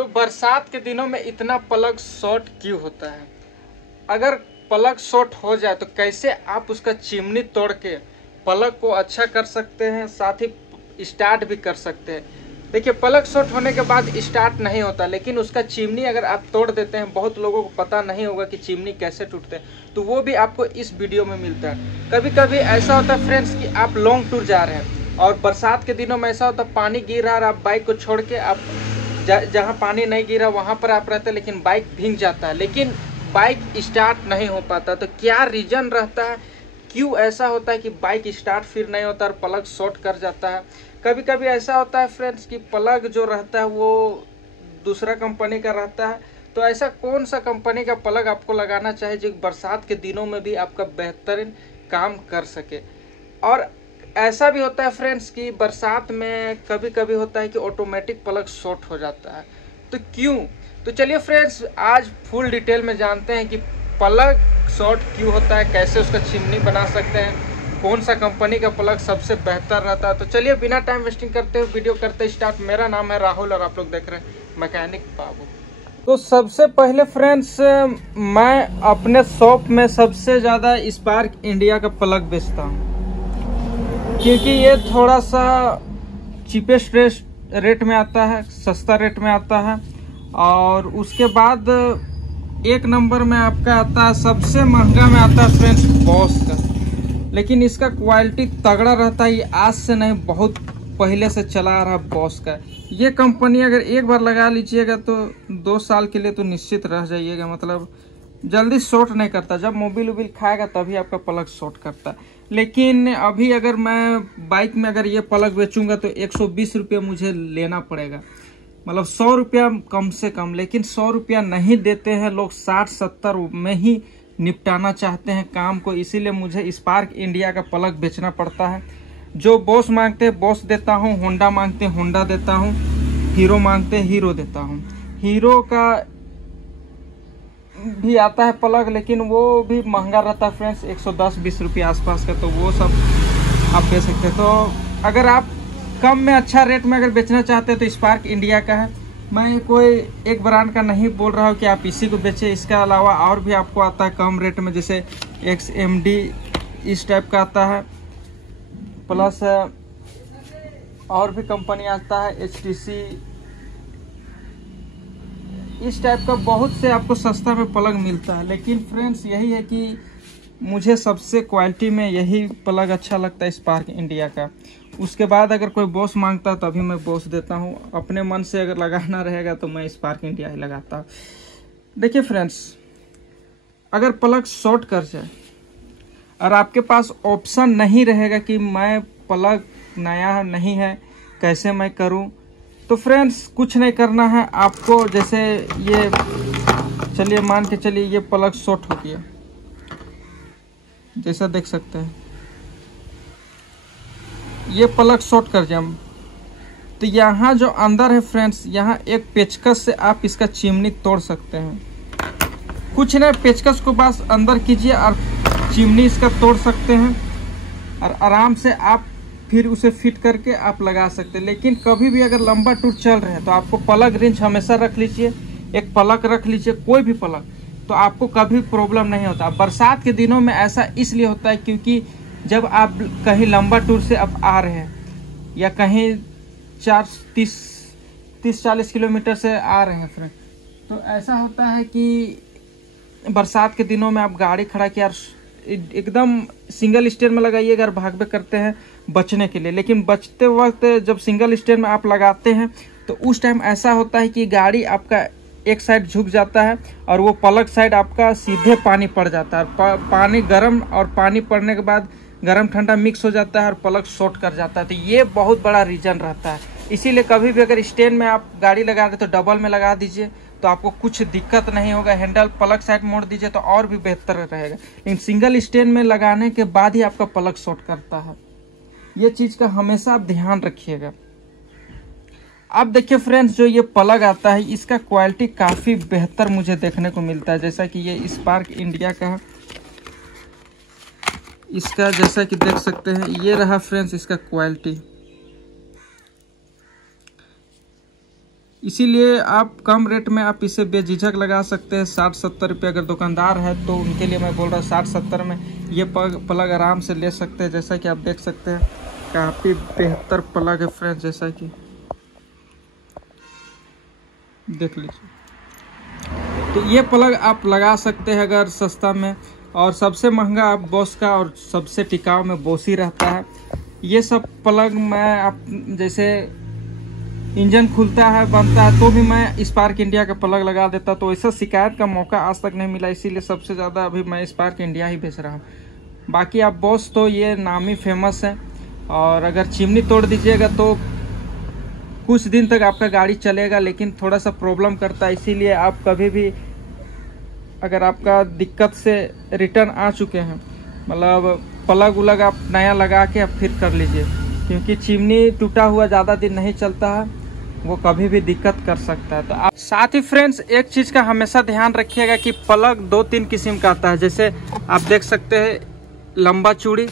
तो बरसात के दिनों में इतना प्लग शॉर्ट क्यों होता है? अगर प्लग शॉर्ट हो जाए तो कैसे आप उसका चिमनी तोड़ के प्लग को अच्छा कर सकते हैं, साथ ही स्टार्ट भी कर सकते हैं। देखिए, प्लग शॉर्ट होने के बाद स्टार्ट नहीं होता, लेकिन उसका चिमनी अगर आप तोड़ देते हैं, बहुत लोगों को पता नहीं होगा कि चिमनी कैसे टूटते हैं, तो वो भी आपको इस वीडियो में मिलता है। कभी कभी ऐसा होता है फ्रेंड्स कि आप लॉन्ग टूर जा रहे हैं और बरसात के दिनों में ऐसा होता है पानी गिर रहा है और आप बाइक को छोड़ के आप जहाँ पानी नहीं गिरा वहाँ पर आप रहते हैं, लेकिन बाइक भीग जाता है, लेकिन बाइक स्टार्ट नहीं हो पाता। तो क्या रीजन रहता है, क्यों ऐसा होता है कि बाइक स्टार्ट फिर नहीं होता और प्लग शॉर्ट कर जाता है? कभी कभी ऐसा होता है फ्रेंड्स कि प्लग जो रहता है वो दूसरा कंपनी का रहता है। तो ऐसा कौन सा कंपनी का प्लग आपको लगाना चाहिए जो बरसात के दिनों में भी आपका बेहतरीन काम कर सके? और ऐसा भी होता है फ्रेंड्स कि बरसात में कभी कभी होता है कि ऑटोमेटिक प्लग शॉर्ट हो जाता है, तो क्यों? तो चलिए फ्रेंड्स, आज फुल डिटेल में जानते हैं कि प्लग शॉर्ट क्यों होता है, कैसे उसका चिमनी बना सकते हैं, कौन सा कंपनी का प्लग सबसे बेहतर रहता है। तो चलिए बिना टाइम वेस्टिंग करते हुए वीडियो करते स्टार्ट। मेरा नाम है राहुल और आप लोग देख रहे हैं मैकेनिक बाबू। तो सबसे पहले फ्रेंड्स, मैं अपने शॉप में सबसे ज़्यादा स्पार्क इंडिया का प्लग बेचता हूँ, क्योंकि ये थोड़ा सा चीपेस्ट रेट में आता है, सस्ता रेट में आता है। और उसके बाद एक नंबर में आपका आता है, सबसे महंगा में आता है फ्रेंड्स बॉस का, लेकिन इसका क्वालिटी तगड़ा रहता है। ये आज से नहीं, बहुत पहले से चला आ रहा है बॉस का। ये कंपनी अगर एक बार लगा लीजिएगा तो 2 साल के लिए तो निश्चित रह जाइएगा, मतलब जल्दी शॉर्ट नहीं करता। जब मोबिल वोबिल खाएगा तभी आपका प्लग शॉर्ट करता है। लेकिन अभी अगर मैं बाइक में अगर ये प्लग बेचूंगा तो 120 रुपये मुझे लेना पड़ेगा, मतलब 100 रुपया कम से कम। लेकिन 100 रुपया नहीं देते हैं लोग, 60-70 में ही निपटाना चाहते हैं काम को, इसीलिए मुझे स्पार्क इंडिया का प्लग बेचना पड़ता है। जो बॉस मांगते हैं बॉस देता हूँ, होंडा मांगते हैं होंडा देता हूँ, हीरो मांगते हैं हीरो देता हूँ। हीरो का भी आता है प्लग, लेकिन वो भी महंगा रहता है फ्रेंड्स, 110-20 रुपये आसपास का, तो वो सब आप दे सकते हैं। तो अगर आप कम में अच्छा रेट में अगर बेचना चाहते हैं तो स्पार्क इंडिया का है। मैं कोई एक ब्रांड का नहीं बोल रहा हूँ कि आप इसी को बेचें, इसके अलावा और भी आपको आता है कम रेट में, जैसे XMD इस टाइप का आता है, प्लस और भी कंपनी आता है HTC, इस टाइप का बहुत से आपको सस्ता में प्लग मिलता है। लेकिन फ्रेंड्स यही है कि मुझे सबसे क्वालिटी में यही प्लग अच्छा लगता है, स्पार्क इंडिया का। उसके बाद अगर कोई बॉस मांगता है तो अभी मैं बॉस देता हूँ। अपने मन से अगर लगाना रहेगा तो मैं स्पार्क इंडिया ही लगाता हूँ। देखिए फ्रेंड्स, अगर प्लग शॉर्ट कर जाए और आपके पास ऑप्शन नहीं रहेगा कि मैं प्लग नया नहीं है कैसे मैं करूं, तो फ्रेंड्स कुछ नहीं करना है आपको। जैसे ये चलिए मान के चलिए ये प्लग शॉर्ट हो गया, जैसा देख सकते हैं ये प्लग शॉर्ट कर जाए, तो यहाँ जो अंदर है फ्रेंड्स, यहाँ एक पेचकस से आप इसका चिमनी तोड़ सकते हैं। कुछ नहीं, पेचकस को बस अंदर कीजिए और चिमनी इसका तोड़ सकते हैं, और आराम से आप फिर उसे फिट करके आप लगा सकते हैं। लेकिन कभी भी अगर लंबा टूर चल रहे हैं तो आपको प्लग रेंज हमेशा रख लीजिए, एक प्लग रख लीजिए, कोई भी प्लग, तो आपको कभी प्रॉब्लम नहीं होता। बरसात के दिनों में ऐसा इसलिए होता है क्योंकि जब आप कहीं लंबा टूर से आप आ रहे हैं या कहीं 30-40 किलोमीटर से आ रहे हैं फ्रेंड, तो ऐसा होता है कि बरसात के दिनों में आप गाड़ी खड़ा किया, एकदम सिंगल स्टेयर में लगाइएगा और भागवे करते हैं बचने के लिए। लेकिन बचते वक्त जब सिंगल स्टेयर में आप लगाते हैं तो उस टाइम ऐसा होता है कि गाड़ी आपका एक साइड झुक जाता है और वो प्लग साइड आपका सीधे पानी पड़ जाता है। पानी गर्म और पानी पड़ने के बाद गर्म ठंडा मिक्स हो जाता है और प्लग शॉर्ट कर जाता है। तो ये बहुत बड़ा रीजन रहता है। इसीलिए कभी भी अगर स्टैंड में आप गाड़ी लगा दे तो डबल में लगा दीजिए, तो आपको कुछ दिक्कत नहीं होगा। हैंडल प्लग साइड मोड़ दीजिए तो और भी बेहतर रहेगा। लेकिन सिंगल स्टैंड में लगाने के बाद ही आपका प्लग शॉर्ट करता है, ये चीज़ का हमेशा आप ध्यान रखिएगा। अब देखिए फ्रेंड्स, जो ये प्लग आता है इसका क्वालिटी काफ़ी बेहतर मुझे देखने को मिलता है। जैसा कि ये स्पार्क इंडिया का है, इसका जैसा कि देख सकते हैं ये रहा फ्रेंड्स इसका क्वालिटी। इसीलिए आप कम रेट में आप इसे बेझिझक लगा सकते हैं। 60-70 रुपये अगर दुकानदार है तो उनके लिए मैं बोल रहा हूँ 60-70 में ये प्लग आराम से ले सकते हैं। जैसा कि आप देख सकते हैं काफ़ी बेहतर प्लग है फ्रेंड्स, जैसा कि देख लीजिए। तो ये प्लग आप लगा सकते हैं अगर सस्ता में, और सबसे महंगा आप बॉस का और सबसे टिकाऊ में बॉस ही रहता है। ये सब प्लग मैं आप जैसे इंजन खुलता है बनता है तो भी मैं स्पार्क इंडिया का प्लग लगा देता, तो ऐसा शिकायत का मौका आज तक नहीं मिला, इसीलिए सबसे ज़्यादा अभी मैं स्पार्क इंडिया ही बेच रहा हूँ। बाकी आप बॉस तो ये नामी फेमस है, और अगर चिमनी तोड़ दीजिएगा तो कुछ दिन तक आपका गाड़ी चलेगा, लेकिन थोड़ा सा प्रॉब्लम करता है। इसीलिए आप कभी भी अगर आपका दिक्कत से रिटर्न आ चुके हैं, मतलब प्लग उलग आप नया लगा के आप फिर कर लीजिए, क्योंकि चिमनी टूटा हुआ ज़्यादा दिन नहीं चलता है, वो कभी भी दिक्कत कर सकता है। तो आप साथ ही फ्रेंड्स एक चीज़ का हमेशा ध्यान रखिएगा कि प्लग 2-3 किस्म का आता है। जैसे आप देख सकते हैं लंबा चूड़ी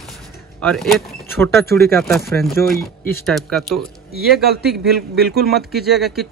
और एक छोटा चूड़ी का आता है फ्रेंड्स, जो इस टाइप का। तो ये गलती बिल्कुल मत कीजिएगा कि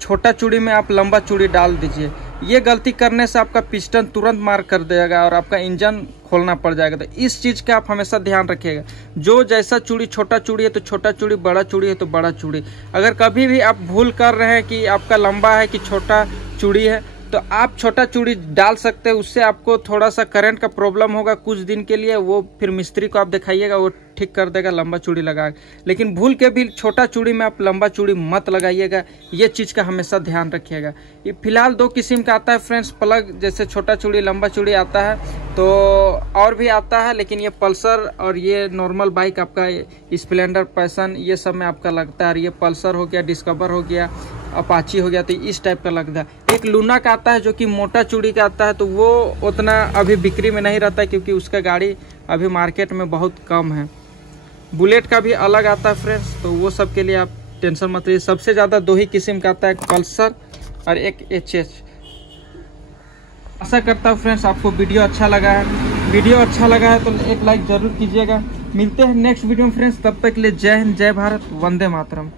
छोटा चूड़ी में आप लंबा चूड़ी डाल दीजिए। ये गलती करने से आपका पिस्टन तुरंत मार कर देगा और आपका इंजन खोलना पड़ जाएगा। तो इस चीज़ का आप हमेशा ध्यान रखिएगा। जो जैसा चूड़ी, छोटा चूड़ी है तो छोटा चूड़ी, बड़ा चूड़ी है तो बड़ा चूड़ी। अगर कभी भी आप भूल कर रहे हैं कि आपका लंबा है कि छोटा चूड़ी है, तो आप छोटा चूड़ी डाल सकते हैं। उससे आपको थोड़ा सा करंट का प्रॉब्लम होगा कुछ दिन के लिए, वो फिर मिस्त्री को आप दिखाइएगा, वो ठीक कर देगा लंबा चूड़ी लगा। लेकिन भूल के भी छोटा चूड़ी में आप लंबा चूड़ी मत लगाइएगा, ये चीज़ का हमेशा ध्यान रखिएगा। ये फिलहाल 2 किस्म का आता है फ्रेंड्स प्लग, जैसे छोटा चूड़ी लंबा चूड़ी आता है, तो और भी आता है, लेकिन ये पल्सर और ये नॉर्मल बाइक आपका स्प्लेंडर, पैशन, ये सब में आपका लगता है। ये पल्सर हो गया, डिस्कवर हो गया, अपाची हो गया, तो इस टाइप का लगता है। एक लूना का आता है जो कि मोटा चूड़ी का आता है, तो वो उतना अभी बिक्री में नहीं रहता है, क्योंकि उसका गाड़ी अभी मार्केट में बहुत कम है। बुलेट का भी अलग आता है फ्रेंड्स, तो वो सब के लिए आप टेंशन मत लीजिए। सबसे ज़्यादा 2 ही किस्म का आता है, एक पल्सर और एक एचएच। आशा करता हूँ फ्रेंड्स आपको वीडियो अच्छा लगा है। वीडियो अच्छा लगा है तो एक लाइक ज़रूर कीजिएगा। मिलते हैं नेक्स्ट वीडियो में फ्रेंड्स, तब तक के लिए जय हिंद, जय भारत, वंदे मातरम।